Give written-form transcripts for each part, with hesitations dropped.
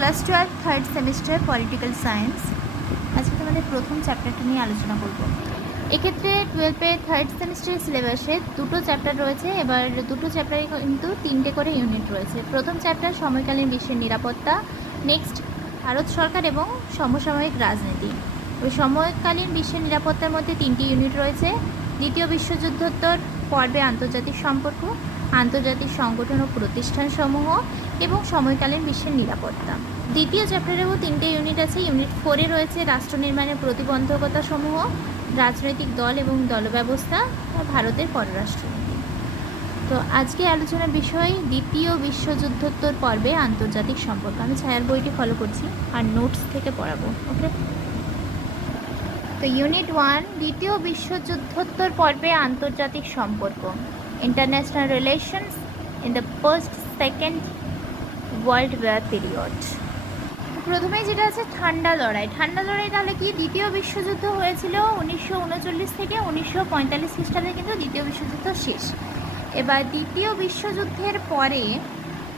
Class 12 third semester political science. আজকে তোমাদের প্রথম চ্যাপ্টারটা নিয়ে আলোচনা করব। এক্ষেত্রে 12-এ থার্ড সেমিস্টারের সিলেবাসে দুটো চ্যাপ্টার রয়েছে। এবার দুটো চ্যাপ্টারে কিন্তু 3টে করে ইউনিট রয়েছে। প্রথম চ্যাপ্টার সময়কালীন বিশ্বের নিরাপত্তা, নেক্সট ভারত সরকার এবং সমসাময়িক রাজনীতি। ওই সময়কালীন বিশ্বের নিরাপত্তার মধ্যে 3টি ইউনিট রয়েছে। দ্বিতীয় বিশ্বযুদ্ধোত্তর পর্বে আন্তর্জাতিক সম্পর্ক, আন্তর্জাতিক সংগঠন ও প্রতিষ্ঠানসমূহ এবং সময়কালীন বিশ্বের নিরাপত্তা। দ্বিতীয় চ্যাপ্টারেও 3টে ইউনিট আছে। ইউনিট 4-এ রয়েছে রাষ্ট্র নির্মাণের প্রতিবন্ধকতাসমূহ, রাজনৈতিক দল এবং দলব্যবস্থা ও ভারতের পররাষ্ট্রনীতি। তো আজকে আলোচনার বিষয় দ্বিতীয় বিশ্বযুদ্ধোত্তর পর্বে আন্তর্জাতিক সম্পর্ক। আমি ছায়ার বইটি ফলো করছি আর নোটস থেকে পড়াবো। ওকে, তো ইউনিট 1, দ্বিতীয় বিশ্বযুদ্ধোত্তর পর্বে আন্তর্জাতিক সম্পর্ক, international relations in the first second world war period. প্রথমেই যেটা আছে ঠান্ডা লড়াই। ঠান্ডা লড়াই তাহলে কি? দ্বিতীয় বিশ্বযুদ্ধ হয়েছিল 1939 থেকে 1945 খ্রিস্টাব্দে, কিন্তু দ্বিতীয় বিশ্বযুদ্ধ শেষ। এবার দ্বিতীয় বিশ্বযুদ্ধের পরে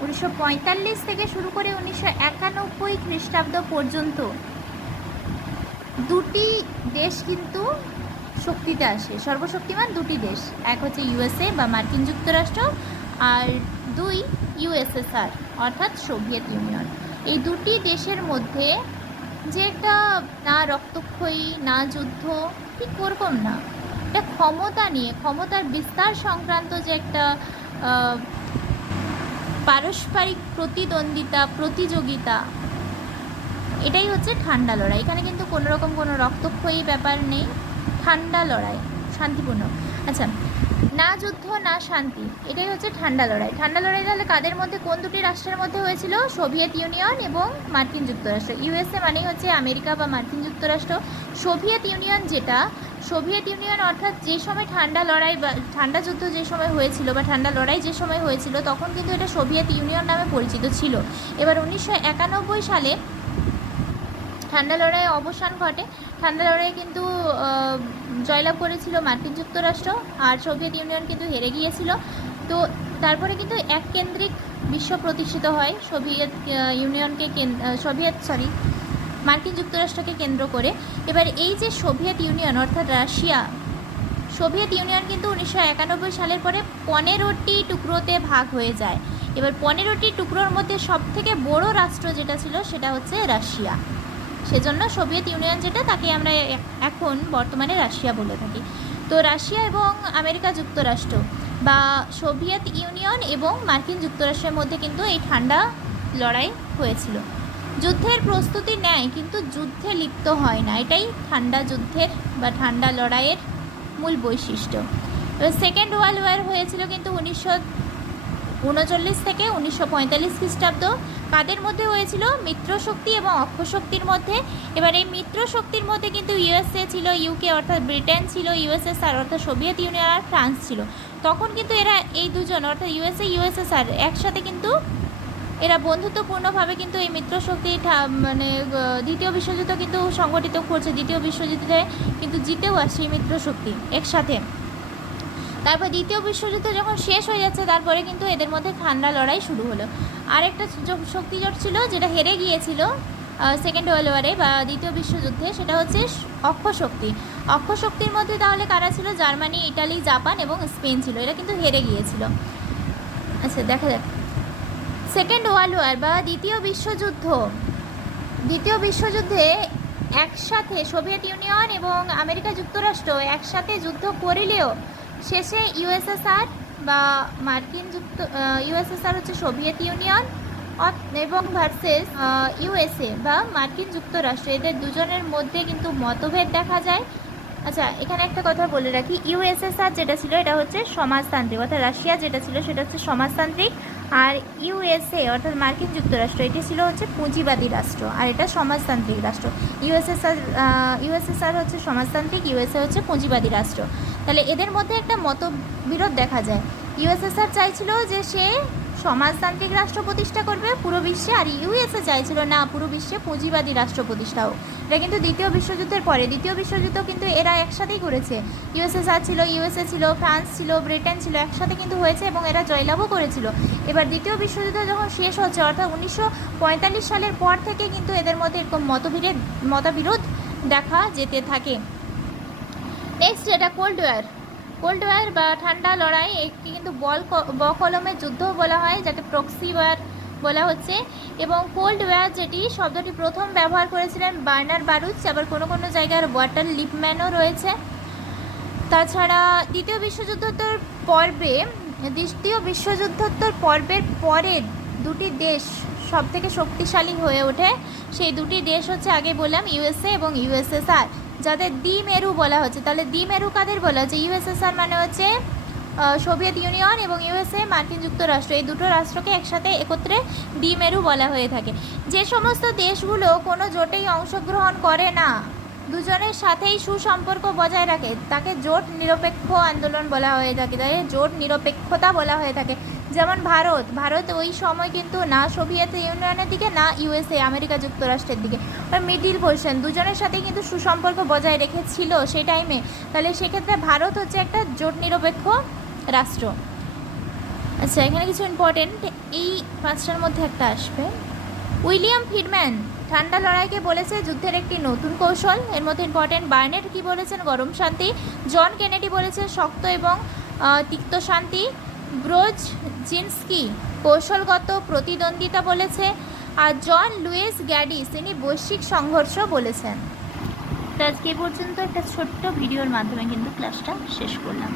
1945 থেকে শুরু করে 1991 খ্রিস্টাব্দ পর্যন্ত দুটি দেশ কিন্তু শক্তিতে আসে। সর্বশক্তিমান দুটি দেশ, এক হচ্ছে ইউএসএ বা মার্কিন যুক্তরাষ্ট্র, আর 2 ইউএসএসআর অর্থাৎ সোভিয়েত ইউনিয়ন। এই দুটি দেশের মধ্যে যে একটা না রক্তক্ষয়ী না যুদ্ধ, ঠিক ওরকম না, এটা ক্ষমতা নিয়ে, ক্ষমতার বিস্তার সংক্রান্ত যে একটা পারস্পরিক প্রতিদ্বন্দ্বিতা, প্রতিযোগিতা, এটাই হচ্ছে ঠান্ডা লড়াই। এখানে কিন্তু কোনো রকম কোনো রক্তক্ষয়ী ব্যাপার নেই, ঠান্ডা লড়াই, শান্তিপূর্ণ। আচ্ছা, না যুদ্ধ না শান্তি, এটাই হচ্ছে ঠান্ডা লড়াই। ঠান্ডা লড়াই তাহলে কাদের মধ্যে, কোন দুটি রাষ্ট্রের মধ্যে হয়েছিল? সোভিয়েত ইউনিয়ন এবং মার্কিন যুক্তরাষ্ট্র। ইউএসএ মানেই হচ্ছে আমেরিকা বা মার্কিন যুক্তরাষ্ট্র। সোভিয়েত ইউনিয়ন যেটা, সোভিয়েত ইউনিয়ন অর্থাৎ যে সময় ঠান্ডা লড়াই বা ঠান্ডা যুদ্ধ যে সময় হয়েছিল বা ঠান্ডা লড়াই যে সময় হয়েছিল, তখন কিন্তু এটা সোভিয়েত ইউনিয়ন নামে পরিচিত ছিল। এবার 1991 সালে ঠান্ডা লড়াইয়ে অবসান ঘটে। ঠান্ডা লড়াইয়ে কিন্তু জয়লাভ করেছিল মার্কিন যুক্তরাষ্ট্র, আর সোভিয়েত ইউনিয়ন কিন্তু হেরে গিয়েছিল। তো তারপরে কিন্তু এককেন্দ্রিক বিশ্ব প্রতিষ্ঠিত হয় সোভিয়েত ইউনিয়নকে মার্কিন যুক্তরাষ্ট্রকে কেন্দ্র করে। এবার এই যে সোভিয়েত ইউনিয়ন অর্থাৎ রাশিয়া, সোভিয়েত ইউনিয়ন কিন্তু 1991 সালের পরে 15টি টুকরোতে ভাগ হয়ে যায়। এবার 15টি টুকরোর মধ্যে সবথেকে বড় রাষ্ট্র যেটা ছিল সেটা হচ্ছে রাশিয়া। সেজন্য সোভিয়েত ইউনিয়ন যেটা, তাকে আমরা এখন বর্তমানে রাশিয়া বলে থাকি। তো রাশিয়া এবং আমেরিকা যুক্তরাষ্ট্র বা সোভিয়েত ইউনিয়ন এবং মার্কিন যুক্তরাষ্ট্রের মধ্যে কিন্তু এই ঠান্ডা লড়াই হয়েছিল। যুদ্ধের প্রস্তুতি নেয় কিন্তু যুদ্ধে লিপ্ত হয় না, এটাই ঠান্ডা যুদ্ধের বা ঠান্ডা লড়াইয়ের মূল বৈশিষ্ট্য। এবার সেকেন্ড ওয়ার্ল্ড ওয়ার হয়েছিল কিন্তু 1939 থেকে 1945 খ্রিস্টাব্দ। কাদের মধ্যে হয়েছিল? মিত্রশক্তি এবং অক্ষশক্তির মধ্যে। এবার এই মিত্রশক্তির মধ্যে কিন্তু ইউএসএ ছিল, ইউকে অর্থাৎ ব্রিটেন ছিল, ইউএসএসআর অর্থাৎ সোভিয়েত ইউনিয়ন আর ফ্রান্স ছিল। তখন কিন্তু এরা এই দুজন অর্থাৎ ইউএসএ ইউএসএসআর একসাথে কিন্তু এরা বন্ধুত্বপূর্ণভাবে কিন্তু এই মিত্রশক্তি মানে দ্বিতীয় বিশ্বযুদ্ধ কিন্তু সংগঠিত করছে। দ্বিতীয় বিশ্বযুদ্ধে কিন্তু জিতেও আসছে এই মিত্রশক্তি একসাথে। তারপর দ্বিতীয় বিশ্বযুদ্ধ যখন শেষ হয়ে যাচ্ছে, তারপরে কিন্তু এদের মধ্যে ঠান্ডা লড়াই শুরু হলো। আরেকটা শক্তিজোট ছিল যেটা হেরে গিয়েছিল সেকেন্ড ওয়ার্ল্ড ওয়ারে বা দ্বিতীয় বিশ্বযুদ্ধে, সেটা হচ্ছে অক্ষশক্তি। অক্ষশক্তির মধ্যে তাহলে কারা ছিল? জার্মানি, ইটালি, জাপান এবং স্পেন ছিল। এরা কিন্তু হেরে গিয়েছিল। আচ্ছা, দেখা যাক সেকেন্ড ওয়ার্ল্ড ওয়ার বা দ্বিতীয় বিশ্বযুদ্ধ। দ্বিতীয় বিশ্বযুদ্ধে একসাথে সোভিয়েত ইউনিয়ন এবং আমেরিকা যুক্তরাষ্ট্র একসাথে যুদ্ধ করিলেও শেষে ইউএসএসআর বা ইউএসএসআর হচ্ছে সোভিয়েত ইউনিয়ন এবং ভার্সেস ইউএসএ বা মার্কিন যুক্তরাষ্ট্র, এদের দুজনের মধ্যে কিন্তু মতভেদ দেখা যায়। আচ্ছা, এখানে একটা কথা বলে রাখি, ইউএসএসআর যেটা ছিল এটা হচ্ছে সমাজতান্ত্রিক, অর্থাৎ রাশিয়া যেটা ছিল সেটা হচ্ছে সমাজতান্ত্রিক, আর ইউএসএ অর্থাৎ মার্কিন যুক্তরাষ্ট্র এটি ছিল হচ্ছে পুঁজিবাদী রাষ্ট্র, আর এটা সমাজতান্ত্রিক রাষ্ট্র। ইউএসএসআর হচ্ছে সমাজতান্ত্রিক, ইউএসএ হচ্ছে পুঁজিবাদী রাষ্ট্র। তাহলে এদের মধ্যে একটা মতবিরোধ দেখা যায়। ইউএসএসআর চাইছিল যে সে সমাজতান্ত্রিক রাষ্ট্র প্রতিষ্ঠা করবে পুরো বিশ্বে, আর ইউএসএ চাইছিল না পুরো বিশ্বে পুঁজিবাদী রাষ্ট্র প্রতিষ্ঠা হোক। এটা কিন্তু দ্বিতীয় বিশ্বযুদ্ধের পরে, দ্বিতীয় বিশ্বযুদ্ধ কিন্তু এরা একসাথেই করেছে। ইউএসএসআর ছিল, ইউএসএ ছিল, ফ্রান্স ছিল, ব্রিটেন ছিল, একসাথে কিন্তু হয়েছে এবং এরা জয়লাভও করেছিল। এবার দ্বিতীয় বিশ্বযুদ্ধ যখন শেষ হচ্ছে, অর্থাৎ 1945 সালের পর থেকে কিন্তু এদের মধ্যে এরকম মতবিরোধ দেখা যেতে থাকে। নেক্সট, এটা কোল্ড ওয়ার। কোল্ড ওয়ার বা ঠান্ডা লড়াই, একটি কিন্তু বকলমের যুদ্ধ বলা হয়, যাকে প্রক্সি ওয়ার বলা হচ্ছে। এবং কোল্ড ওয়ার যেটি শব্দটি প্রথম ব্যবহার করেছিলেন বার্নার বারুচ, আবার কোনো কোনো জায়গার ওয়াটার লিপম্যানও রয়েছে। তাছাড়া দ্বিতীয় বিশ্বযুদ্ধোত্তর পর্বের পরে দুটি দেশ সব থেকে শক্তিশালী হয়ে ওঠে। সেই দুটি দেশ হচ্ছে, আগে বললাম, ইউএসএ এবং ইউএসএসআর, যাদের দ্বিমেরু বলা হচ্ছে। তাহলে দ্বিমেরু কাদের বলা হচ্ছে? ইউএসএসআর মানে হচ্ছে সোভিয়েত ইউনিয়ন, এবং ইউএসএ মার্কিন যুক্তরাষ্ট্র, এই দুটো রাষ্ট্রকে একসাথে একত্রে দ্বিমেরু বলা হয়ে থাকে। যে সমস্ত দেশগুলো কোনো জোটেই অংশগ্রহণ করে না, দুজনের সাথেই সুসম্পর্ক বজায় রাখে, তাকে জোট নিরপেক্ষ আন্দোলন বলা হয়ে থাকে, তাই জোট নিরপেক্ষতা বলা হয়ে থাকে। যেমন ভারত ওই সময় কিন্তু না সোভিয়েত ইউনিয়নের দিকে, না ইউএসএ আমেরিকা যুক্তরাষ্ট্রের দিকে, মিডিল পজিশন, দুজনের সাথেই কিন্তু সুসম্পর্ক বজায় রেখেছিল সেই টাইমে। তাহলে সেক্ষেত্রে ভারত হচ্ছে একটা জোট নিরপেক্ষ রাষ্ট্র। আচ্ছা, এখানে কিছু ইম্পর্টেন্ট, এই পাঁচটার মধ্যে একটা আসবে। উইলিয়াম ফিডম্যান ঠান্ডা লড়াইকে বলেছে যুদ্ধের একটি নতুন কৌশল, এর মধ্যে ইম্পর্টেন্ট। বার্নেট কি বলেছেন? গরম শান্তি। জন কেনেডি বলেছে শক্ত এবং তিক্ত শান্তি। ব্রোজিনস্কি কৌশলগত প্রতিদ্বন্দ্বিতা বলেছে। আর জন লুইস গ্যাডিস তিনি বৈশ্বিক সংঘর্ষ বলেছেন। তো আজকে পর্যন্ত একটা ছোট্ট ভিডিওর মাধ্যমে কিন্তু ক্লাসটা শেষ করলাম।